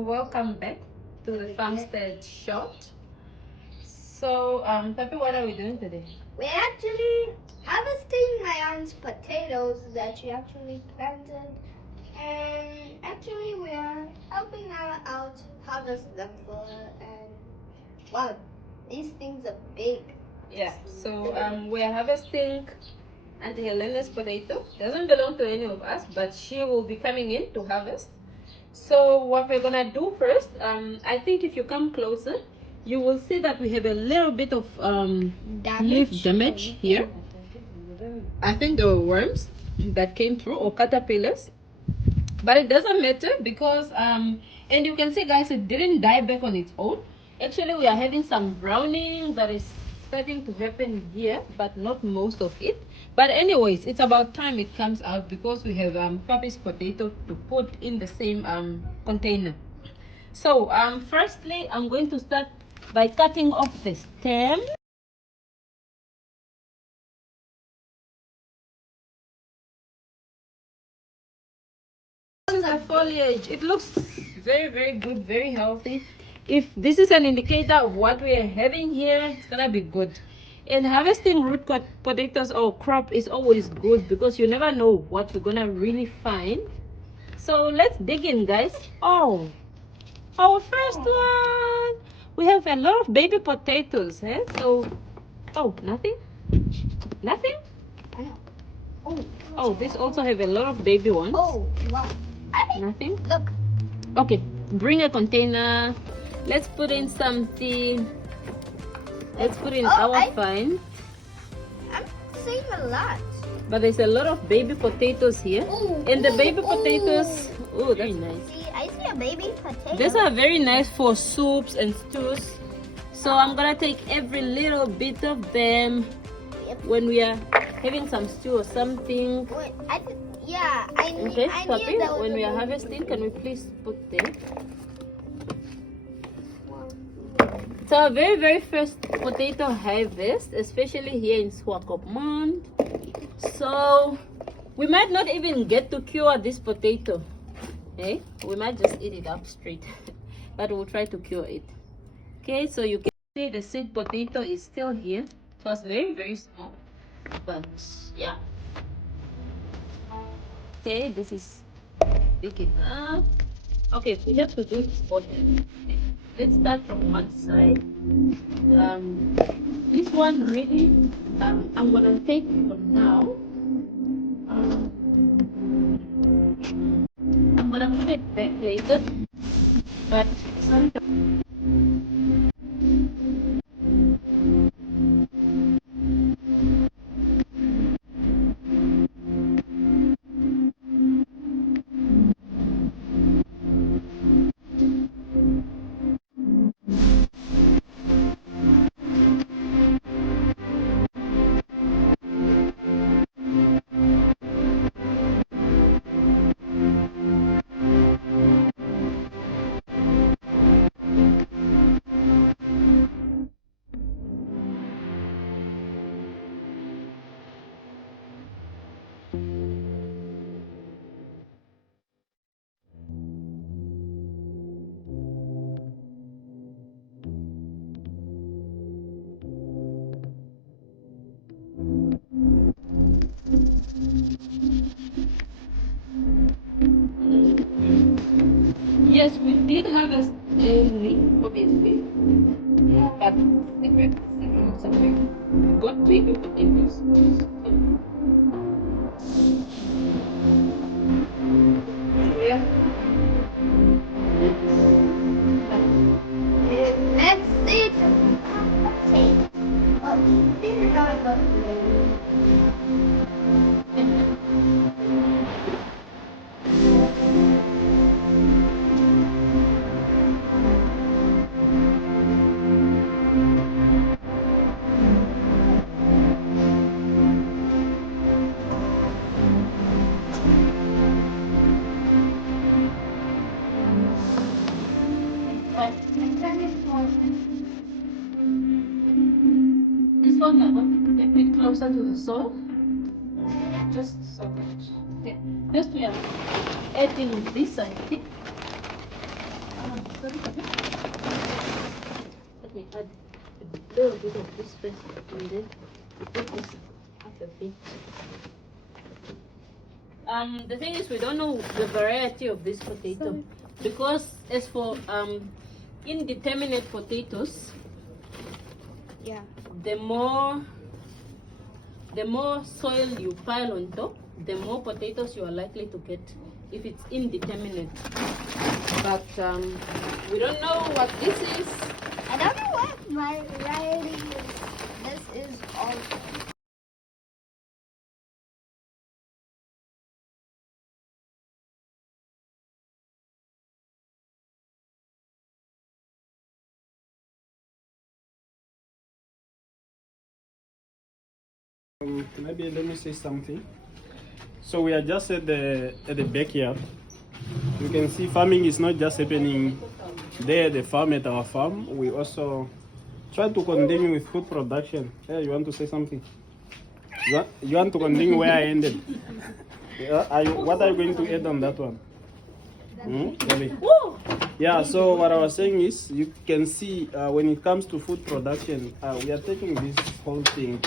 welcome back to the farmstead shot. So, Papi, what are we doing today? We're actually harvesting my aunt's potatoes that she actually planted, and actually we are helping her out harvest them for her. And wow, these things are big. Yeah. So, we are harvesting Auntie Helena's potato. Doesn't belong to any of us, but she will be coming in to harvest. So what we're gonna do first, I think if you come closer, you will see that we have a little bit of leaf damage here. I think there were worms that came through or caterpillars, but it doesn't matter because and you can see, guys, it didn't die back on its own. Actually, we are having some browning that is starting to happen here, but not most of it. But anyways, it's about time it comes out because we have Papi's potato to put in the same container. So firstly, I'm going to start by cutting off the stem. The foliage, it looks very good, very healthy. If this is an indicator of what we are having here, it's gonna be good. And harvesting root potatoes or crop is always good because you never know what you're gonna really find. So let's dig in, guys. Oh, our first one. We have a lot of baby potatoes, eh? So, oh, nothing. Oh, this also have a lot of baby ones. Oh, wow. Nothing. Look. Okay, bring a container. Let's put in something. Let's put in our find. I'm seeing a lot. But there's a lot of baby potatoes here. And the baby potatoes, oh, that's nice. I see a baby potato. These are very nice for soups and stews. So I'm gonna take every little bit of them when we are having some stew or something. Wait, I Okay, Papi, that when we are harvesting, can we please put them? It's our very first potato harvest, especially here in Swakopmund. So we might not even get to cure this potato. Okay, we might just eat it up straight, but we'll try to cure it. Okay, so you can see the seed potato is still here. It was very small, but yeah. Okay, this is big enough. Okay, we have to do this portion. Let's start from one side. This one really, I'm gonna take for now. I'm gonna put it back later, but sometimes. Yes, we did have a leak, obviously, but something got baby potatoes. Yeah. Let's see. This one I want to put a bit closer to the soil. Just so much. Okay. Just we are adding this, I think. Let me add a little bit of this first, and then put this half a bit. The thing is, we don't know the variety of this potato because as for indeterminate potatoes, Yeah. the more soil you pile on top, the more potatoes you are likely to get if it's indeterminate. But we don't know what this is. I don't know what my variety this is also. Maybe let me say something. So we are just at the backyard. You can see farming is not just happening there at the farm, at our farm. We also try to continue with food production. Hey, you want to say something? You want to continue where I ended? What are you going to add on that one? Really? Yeah, so what I was saying is, you can see when it comes to food production, we are taking this whole thing,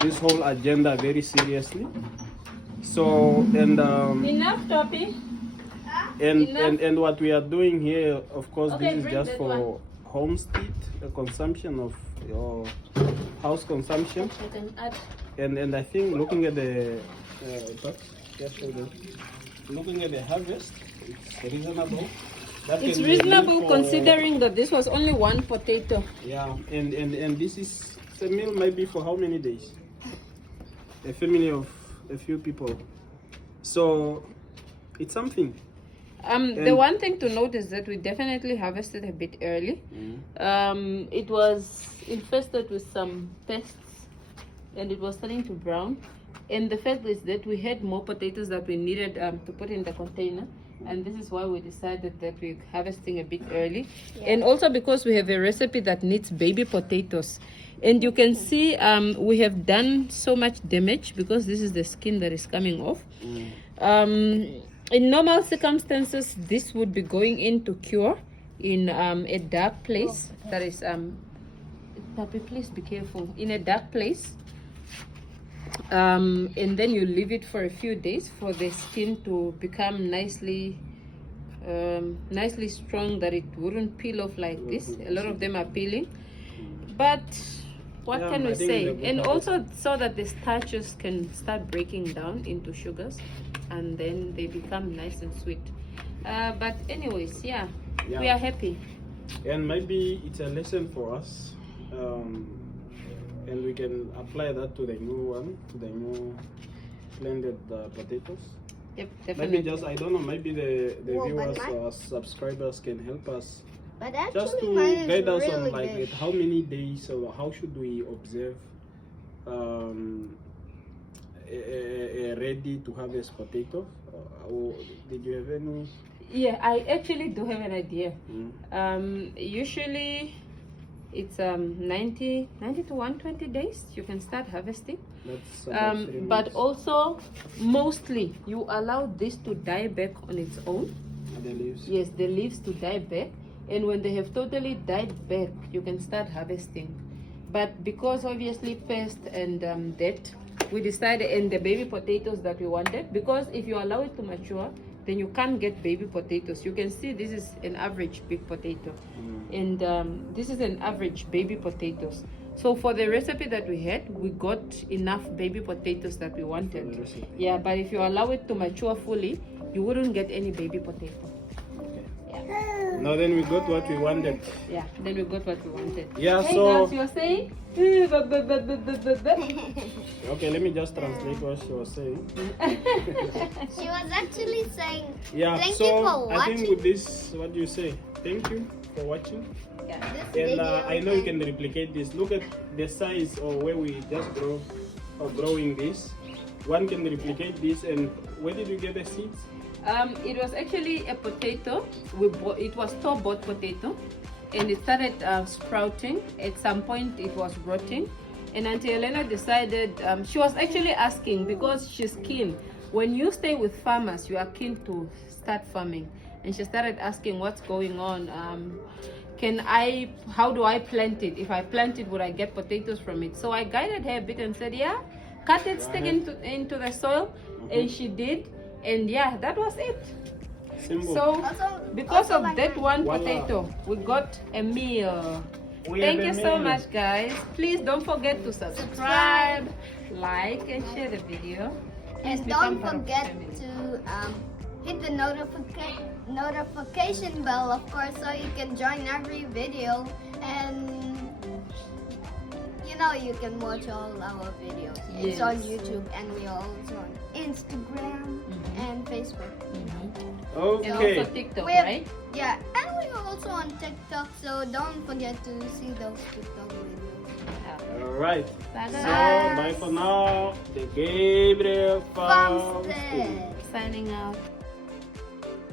this whole agenda very seriously. So, and Enough topic. and what we are doing here, of course, Okay, this is bring just that for homestead consumption of your house consumption. I can add. And I think looking at the looking at the harvest, it's reasonable. That It's can be reasonable for- considering that this was only one potato. Yeah, and this is a meal maybe for how many days? A family of a few people. So it's something. The one thing to note is that we definitely harvested a bit early. It was infested with some pests and it was starting to brown. And the fact is that we had more potatoes that we needed to put in the container. And this is why we decided that we're harvesting a bit early. Yeah. And also because we have a recipe that needs baby potatoes. And you can see we have done so much damage because this is the skin that is coming off. In normal circumstances, this would be going into cure in a dark place. That is, Papi, please be careful. In a dark place. And then you leave it for a few days for the skin to become nicely strong, that it wouldn't peel off like this. A lot of them are peeling, but what Yeah, can I we think say? it's a good And habit. also so that the starches can start breaking down into sugars and then they become nice and sweet. But anyways, yeah, we Yeah. are happy. And maybe it's a lesson for us, and we can apply that to the new one, to the new blended potatoes. Yep, Maybe definitely. just, I don't know, maybe the Well, but viewers mine- or subscribers can help us But just actually, to mine is guide us really on like big. at how many days or how should we observe a ready to harvest potato. Or did you have any? Yeah, I actually do have an idea. Mm. Usually it's 90 to 120 days you can start harvesting. That's about 3 But months. also mostly you allow this to die back on its own. The leaves. Yes, the leaves to die back, and when they have totally died back you can start harvesting. But because obviously pest and that, we decided, and the baby potatoes that we wanted, because if you allow it to mature then you can't get baby potatoes. You can see this is an average big potato, and this is an average baby potatoes. So for the recipe that we had, we got enough baby potatoes that we wanted. the recipe. Yeah, but if you allow it to mature fully, you wouldn't get any baby potato. Yeah, Now then we got what we wanted. yeah. Then we got what we wanted. Yeah, Hey, so girls, you're saying? okay, let me just translate what she was saying. She was actually saying, Yeah, thank so you for I think watching with this, what do you say? Thank you for watching. Yeah. this And video. I know you can replicate this. Look at the size or where we just growing this. One can replicate this. And where did you get the seeds? It was actually a potato. We bought, it was store-bought potato, and it started sprouting. At some point, it was rotting, and Auntie Elena decided she was actually asking because she's keen. When you stay with farmers, you are keen to start farming. and she started asking what's going on. How do I plant it? If I plant it, would I get potatoes from it? So I guided her a bit and said, yeah, cut it, stick into the soil, and she did, and yeah, that was it. Simple. So because of like that one Voila. potato, we got a meal. We Thank have you a so meal. much, guys. Please don't forget to subscribe, like, and share the video. And Please don't become part of the forget family. to hit the notification bell, of course, so you can join every video, and you can watch all our videos. It's on Yes. YouTube, and we are also on Instagram and Facebook. And Okay. also TikTok, We're- right? Yeah, and we are also on TikTok, so don't forget to see those TikTok videos. All right. Bye, So guys. bye for now. The Gabriel Farm Farmstead. Signing out.